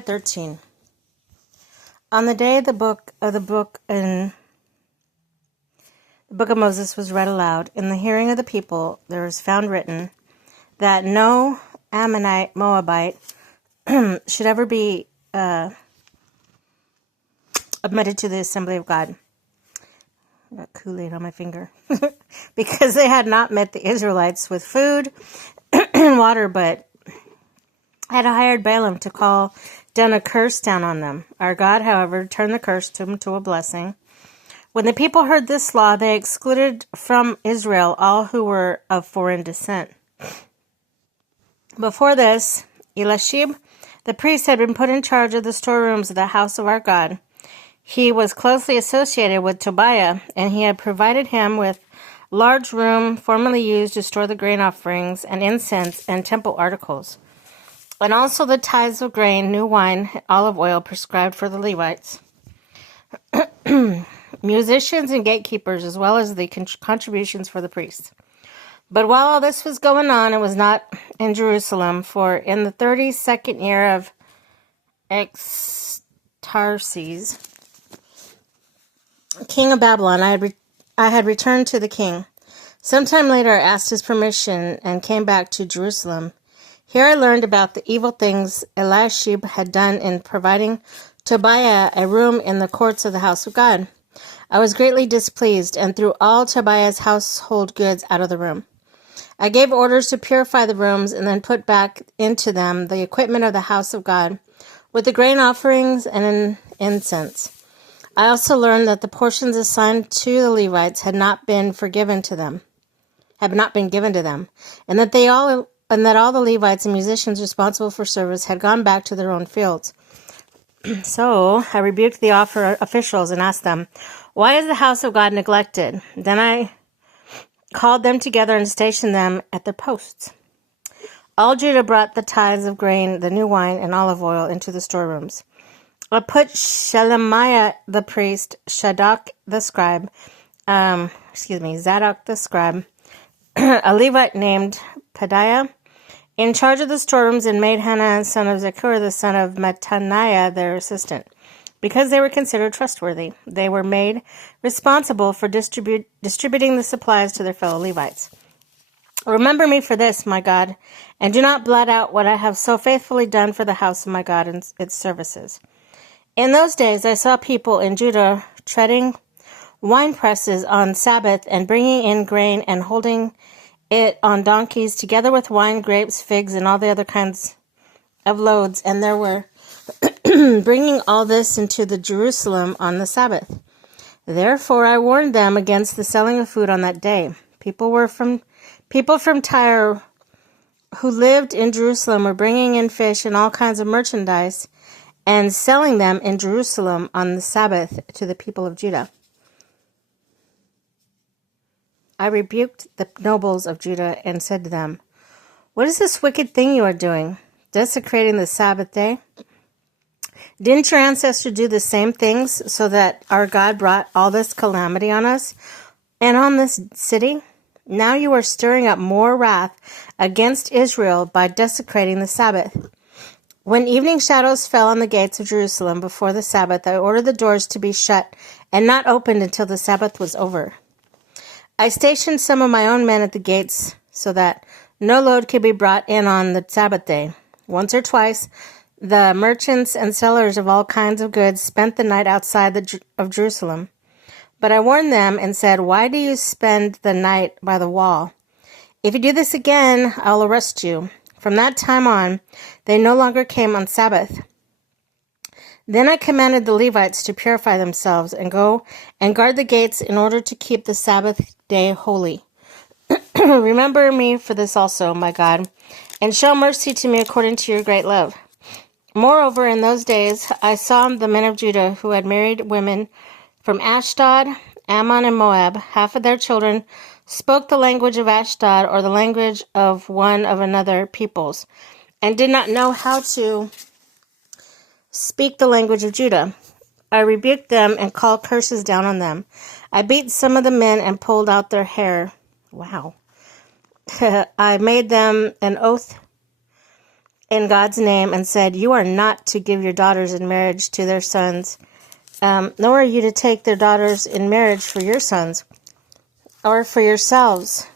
13. On the day the book of Moses was read aloud, in the hearing of the people, there was found written that no Ammonite, Moabite should ever be admitted to the assembly of God. I got Kool-Aid on my finger. Because they had not met the Israelites with food and water, but had hired Balaam to call down a curse down on them. Our God, however, turned the curse to a blessing. When the people heard this law, they excluded from Israel all who were of foreign descent. Before this, Eliashib, the priest, had been put in charge of the storerooms of the house of our God. He was closely associated with Tobiah, and he had provided him with large room formerly used to store the grain offerings and incense and temple articles, and also the tithes of grain, new wine, olive oil prescribed for the Levites, musicians and gatekeepers, as well as the contributions for the priests. But while all this was going on, it was not in Jerusalem, for in the 32nd year of Artaxerxes, king of Babylon, I had returned to the king. Sometime later, I asked his permission and came back to Jerusalem. Here I learned about the evil things Eliashib had done in providing Tobiah a room in the courts of the house of God. I was greatly displeased and threw all Tobiah's household goods out of the room. I gave orders to purify the rooms and then put back into them the equipment of the house of God, with the grain offerings and incense. I also learned that the portions assigned to the Levites had not been given to them, and that all the Levites and musicians responsible for service had gone back to their own fields. So I rebuked the officials and asked them, "Why is the house of God neglected?" Then I called them together and stationed them at their posts. All Judah brought the tithes of grain, the new wine, and olive oil into the storerooms. I put Shelemiah the priest, Zadok the scribe, a Levite named Pedaiah, in charge of the storerooms, and made Hanan, son of Zakur, the son of Mattaniah, their assistant. Because they were considered trustworthy, they were made responsible for distributing the supplies to their fellow Levites. Remember me for this, my God, and do not blot out what I have so faithfully done for the house of my God and its services. In those days I saw people in Judah treading wine presses on Sabbath and bringing in grain and holding it on donkeys, together with wine, grapes, figs, and all the other kinds of loads, and there were bringing all this into the Jerusalem on the Sabbath. Therefore I warned them against the selling of food on that day. People from Tyre who lived in Jerusalem were bringing in fish and all kinds of merchandise and selling them in Jerusalem on the Sabbath to the people of Judah. I rebuked the nobles of Judah and said to them, "What is this wicked thing you are doing, desecrating the Sabbath day? Didn't your ancestors do the same things so that our God brought all this calamity on us and on this city? Now you are stirring up more wrath against Israel by desecrating the Sabbath." When evening shadows fell on the gates of Jerusalem before the Sabbath, I ordered the doors to be shut and not opened until the Sabbath was over. I stationed some of my own men at the gates so that no load could be brought in on the Sabbath day. Once or twice, the merchants and sellers of all kinds of goods spent the night outside of Jerusalem. But I warned them and said, "Why do you spend the night by the wall? If you do this again, I'll arrest you." From that time on, they no longer came on Sabbath. Then I commanded the Levites to purify themselves and go and guard the gates in order to keep the Sabbath day holy. Remember me for this also, my God, and show mercy to me according to your great love. Moreover, in those days I saw the men of Judah who had married women from Ashdod, Ammon, and Moab. Half of their children spoke the language of Ashdod or the language of one of another peoples, and did not know how to speak the language of Judah. I rebuked them and called curses down on them. I beat some of the men and pulled out their hair. Wow. I made them an oath in God's name and said, "You are not to give your daughters in marriage to their sons, nor are you to take their daughters in marriage for your sons or for yourselves."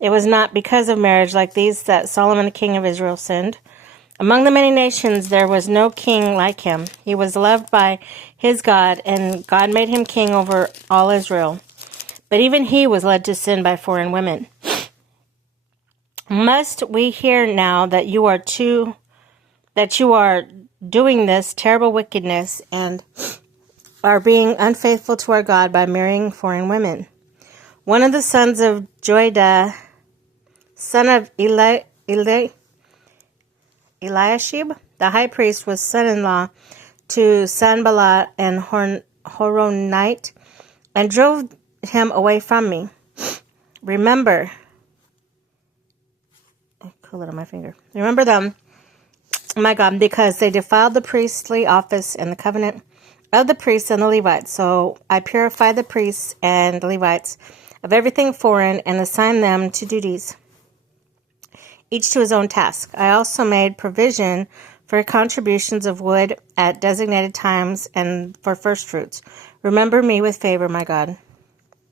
It was not because of marriage like these that Solomon, the king of Israel, sinned. Among the many nations there was no king like him. He was loved by his God, and God made him king over all Israel. But even he was led to sin by foreign women. Must we hear now that you are doing this terrible wickedness and are being unfaithful to our God by marrying foreign women? One of the sons of Joiada, son of Eliashib, the high priest, was son-in-law to Sanballat and Horonite, and drove him away from me. Remember them, my God, because they defiled the priestly office and the covenant of the priests and the Levites. So I purified the priests and the Levites of everything foreign and assigned them to duties, each to his own task. I also made provision for contributions of wood at designated times and for first fruits. Remember me with favor, my God.